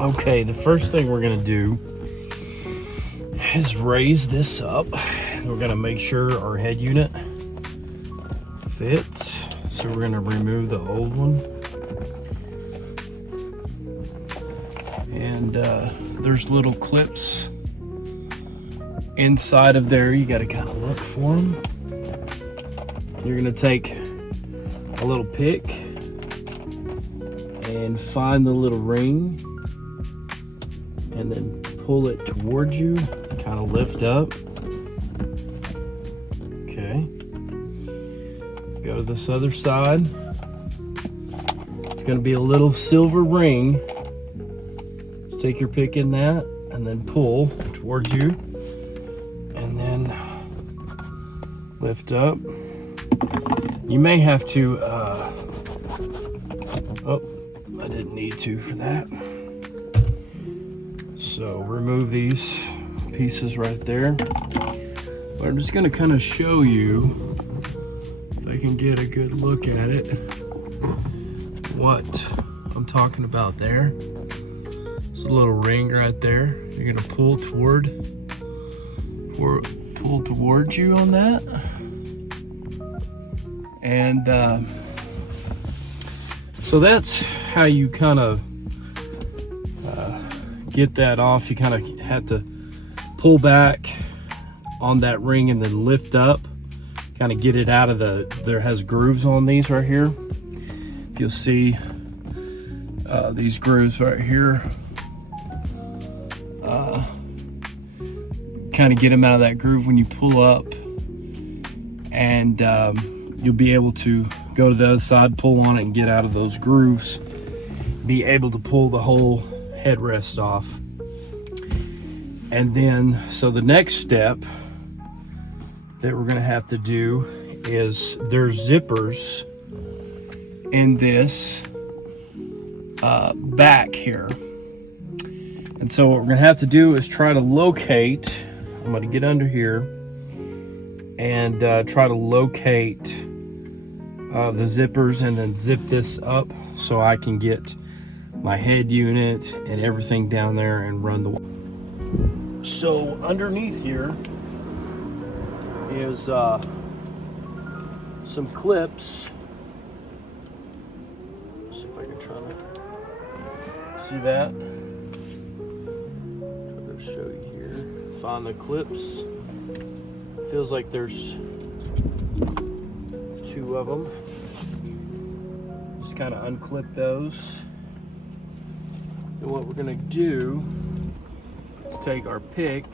Okay, the first thing we're gonna do is raise this up. We're gonna make sure our head unit fits. So we're gonna remove the old one. And there's little clips inside of there. You gotta kind of look for them. You're gonna take a little pick and find the little ring and then pull it towards you, kind of lift up. Okay. Go to this other side. It's gonna be a little silver ring. Just take your pick in that and then pull towards you and then lift up. You may have to, oh, I didn't need to for that. So remove these pieces right there. But I'm just gonna kind of show you, if I can get a good look at it, what I'm talking about there. It's a little ring right there. You're gonna pull towards you on that. And so that's how you kind of get that off. You kind of have to pull back on that ring and then lift up, kind of get it out of there has grooves on these right here. You'll see these grooves right here. Kind of get them out of that groove when you pull up, and you'll be able to go to the other side, pull on it, and get out of those grooves. Be able to pull the whole headrest off. And then, so the next step that we're gonna have to do is there's zippers in this back here. And so what we're gonna have to do is try to locate, I'm gonna get under here and try to locate the zippers and then zip this up so I can get my head unit and everything down there and run the. So underneath here is some clips. Let's see if I can try to see that. Try to show you here. Find the clips. Feels like there's 2 of them. Just kind of unclip those. And what we're gonna do is take our pick.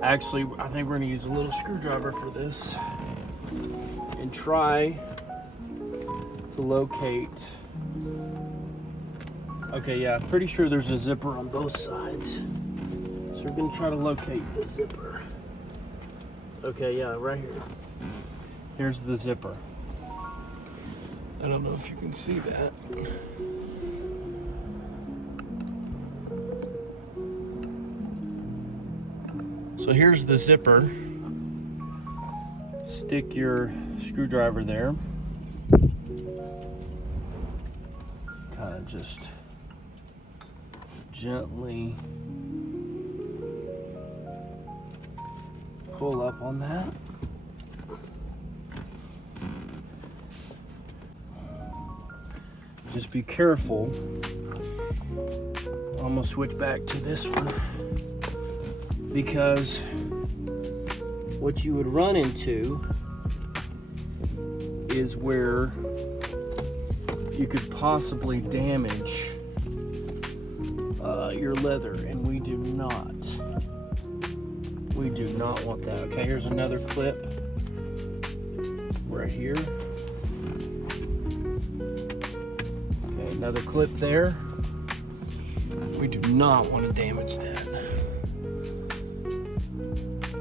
Actually, I think we're gonna use a little screwdriver for this and try to locate. Okay, yeah, I'm pretty sure there's a zipper on both sides. So we're gonna try to locate the zipper. Okay, yeah, right here. Here's the zipper. I don't know if you can see that. So here's the zipper. Stick your screwdriver there. Kind of just gently pull up on that. Just be careful. I'm gonna switch back to this one, because what you would run into is where you could possibly damage your leather, and we do not want that. Okay, here's another clip right here. Okay, another clip there. We do not want to damage that.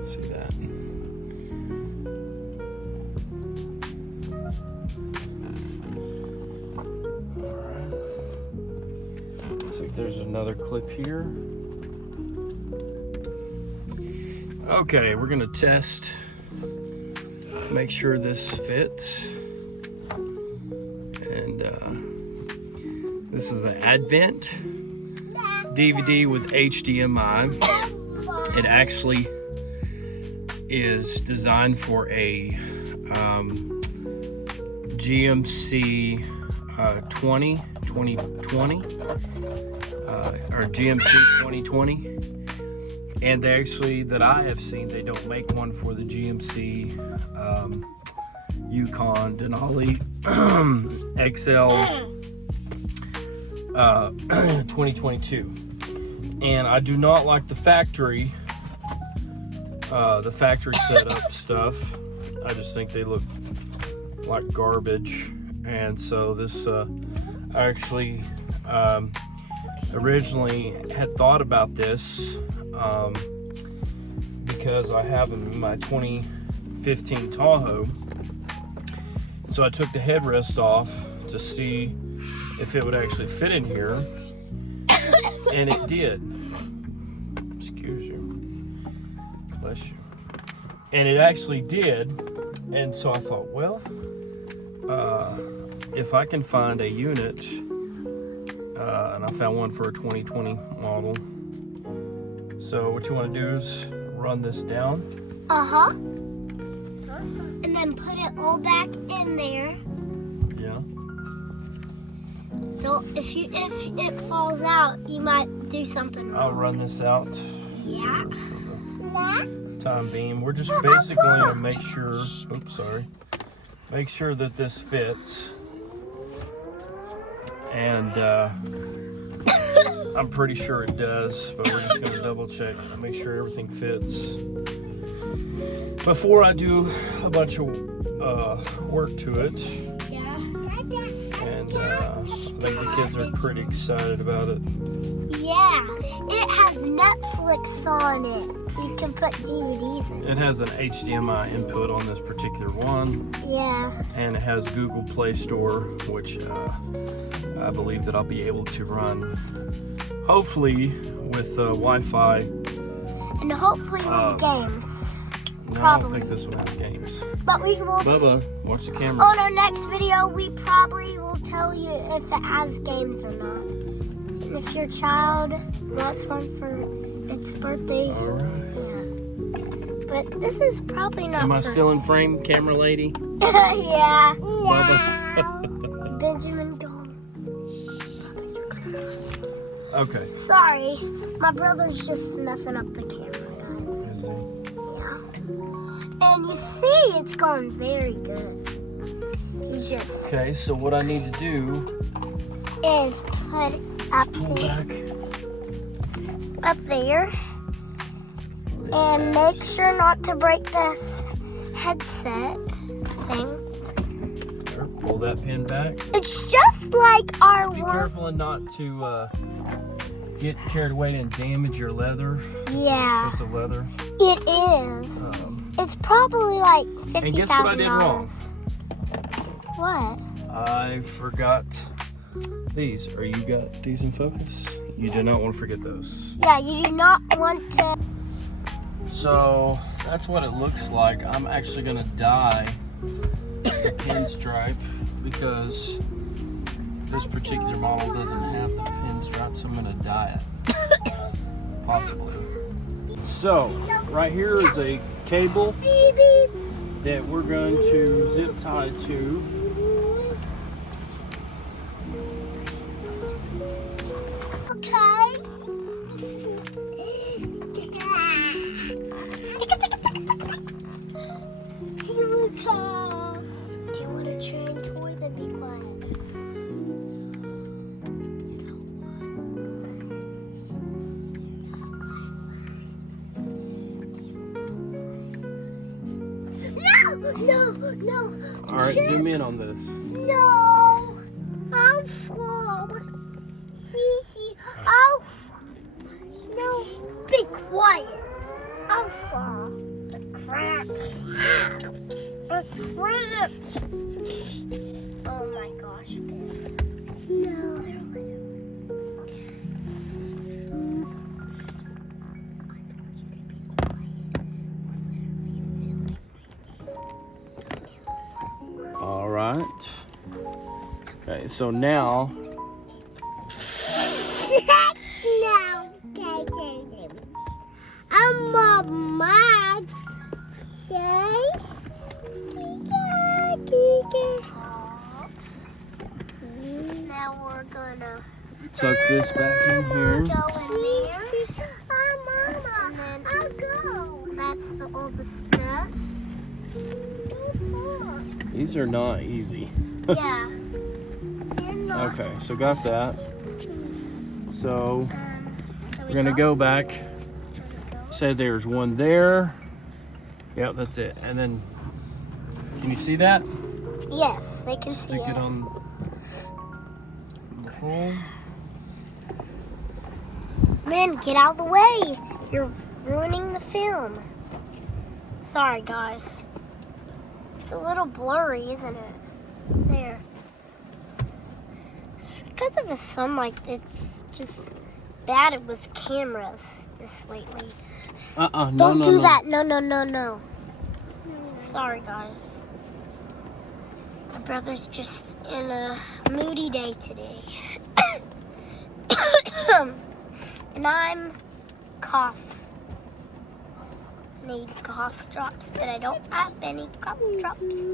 See that? All right. Looks like there's another clip here. Okay, we're gonna test, make sure this fits. And This is an Advent DVD with HDMI. It actually is designed for a GMC 2020 or GMC 2020. And they actually, that I have seen, they don't make one for the GMC Yukon Denali XL 2022. And I do not like the factory setup stuff. I just think they look like garbage. And so this, I actually originally had thought about this because I have them in my 2015 Tahoe. So I took the headrest off to see if it would actually fit in here, and it did. Excuse you. Bless you. And it actually did, and so I thought, well, if I can find a unit, and I found one for a 2020 model. So what you want to do is run this down. And then put it all back in there. Yeah. So if it falls out, you might do something wrong. I'll run this out. Yeah. Time being, we're just basically gonna make sure. Oops, sorry. Make sure that this fits. And I'm pretty sure it does, but we're just gonna double check and make sure everything fits before I do a bunch of work to it. Yeah. And I think the kids are pretty excited about it. Yeah. It has Netflix on it. You can put DVDs in it. It has an HDMI input on this particular one. Yeah. And it has Google Play Store, which I believe that I'll be able to run, hopefully with Wi-Fi. And hopefully with games. No, Probably. I don't think this one has games. But we will Bubba, watch the camera. on our next video, we probably will tell you if it has games or not. And if your child wants one for its birthday, All right. yeah. But this is probably not Am I for... still in frame, camera lady? Yeah. Bubba. Benjamin, go. Okay. Sorry, my brother's just messing up the camera, guys. Is he? Yeah. And you see, it's going very good. You just Okay, so what I need to do is put it up pull there, back. And make sure not to break this headset thing. There, pull that pin back. It's just like our Be one. careful and not to get carried away and damage your leather. Yeah, It's a leather. it is. It's probably like $50,000. And guess what I did wrong? What? I forgot these. Are you got these in focus? You do not want to forget those. Yeah, you do not want to. So that's what it looks like. I'm actually gonna dye the pinstripe because this particular model doesn't have the pinstripe, so I'm gonna dye it. Possibly. So right here is a cable that we're going to zip tie to. Okay. Do you want a train toy? Then be quiet. No. All right, zoom in on this. No. I'll fall. See. I'll fall. No. Be quiet. I'll fall. The crap. Oh my gosh, Ben. No. All right. Okay, so now No, Max says, now we're gonna tuck this back in here. go in there. Mama, I'll go. That's all the stuff. These are not easy. Yeah. You're not. Okay, so got that. So So we're gonna go back. Say there's one there. Yep, that's it. And then, can you see that? Yes, they can see Stick it on the hole. Man, get out of the way. You're ruining the film. Sorry, guys. It's a little blurry, isn't it? There. It's because of the sunlight, it's just bad with cameras this lately. Don't do that. No. Sorry, guys. My brother's just in a moody day today. And I'm need cough drops, but I don't have any cough drops.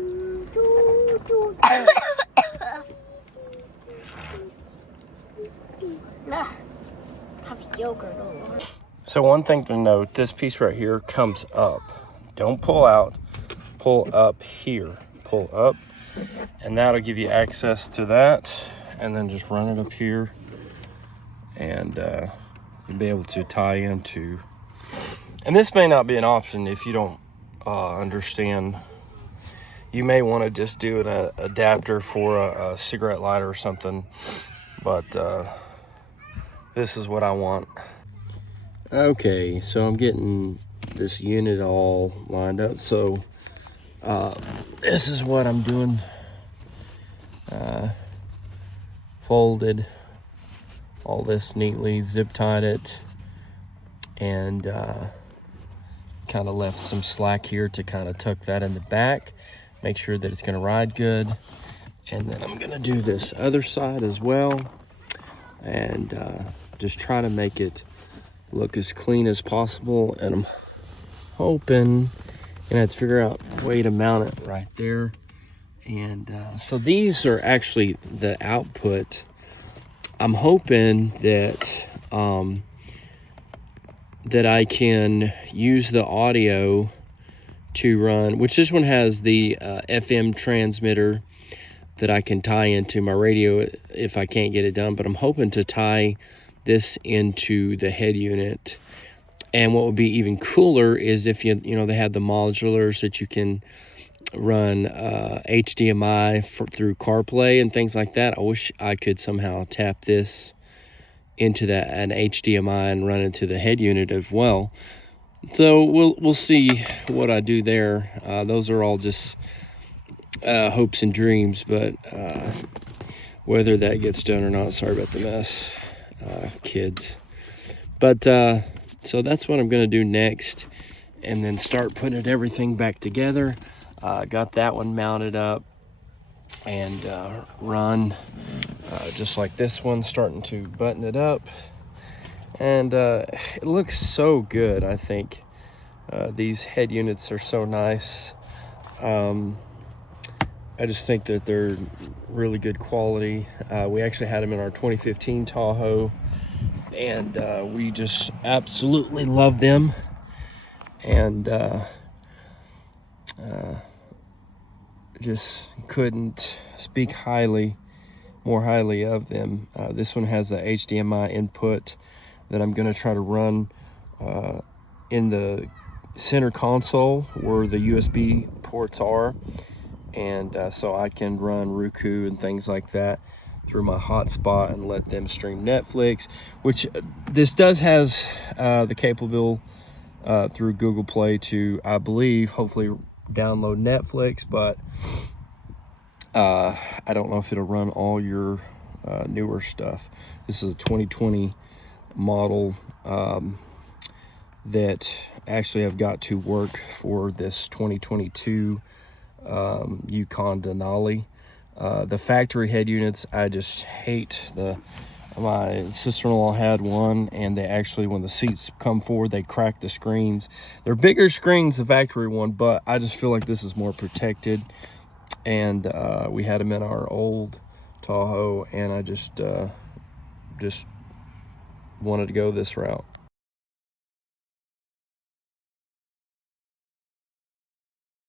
Nah, have yogurt over. So one thing to note, this piece right here comes up. Don't pull out, pull up here. Pull up, and that'll give you access to that. And then just run it up here, and you'll be able to tie into. And this may not be an option if you don't understand. You may want to just do an adapter for a cigarette lighter or something, but this is what I want. Okay, so I'm getting this unit all lined up. So this is what I'm doing. Folded all this neatly, zip tied it, and kind of left some slack here to kind of tuck that in the back, make sure that it's going to ride good. And then I'm going to do this other side as well, and just try to make it look as clean as possible. And I'm hoping I have to figure out a way to mount it right there. And so these are actually the output. I'm hoping that that I can use the audio to run, which this one has the FM transmitter that I can tie into my radio if I can't get it done. But I'm hoping to tie this into the head unit. And what would be even cooler is if you know they have the modulars that you can run HDMI through CarPlay and things like that. I wish I could somehow tap this into an HDMI and run into the head unit as well. So we'll see what I do there. Those are all just hopes and dreams, but whether that gets done or not, sorry about the mess, kids. But so that's what I'm going to do next, and then start putting everything back together. Got that one mounted up and run just like this one, starting to button it up. And it looks so good. I think these head units are so nice. I just think that they're really good quality. We actually had them in our 2015 Tahoe, and we just absolutely love them. And just couldn't speak more highly of them. This one has a HDMI input that I'm going to try to run in the center console where the USB ports are, and so I can run Roku and things like that through my hotspot and let them stream Netflix, which this has the capable through Google Play to, I believe, hopefully download Netflix, but I don't know if it'll run all your newer stuff. This is a 2020 model that actually I've got to work for this 2022 Yukon Denali. The factory head units, I just hate My sister-in-law had one, and they actually, when the seats come forward, they crack the screens. They're bigger screens, the factory one, but I just feel like this is more protected. And we had them in our old Tahoe, and I just wanted to go this route.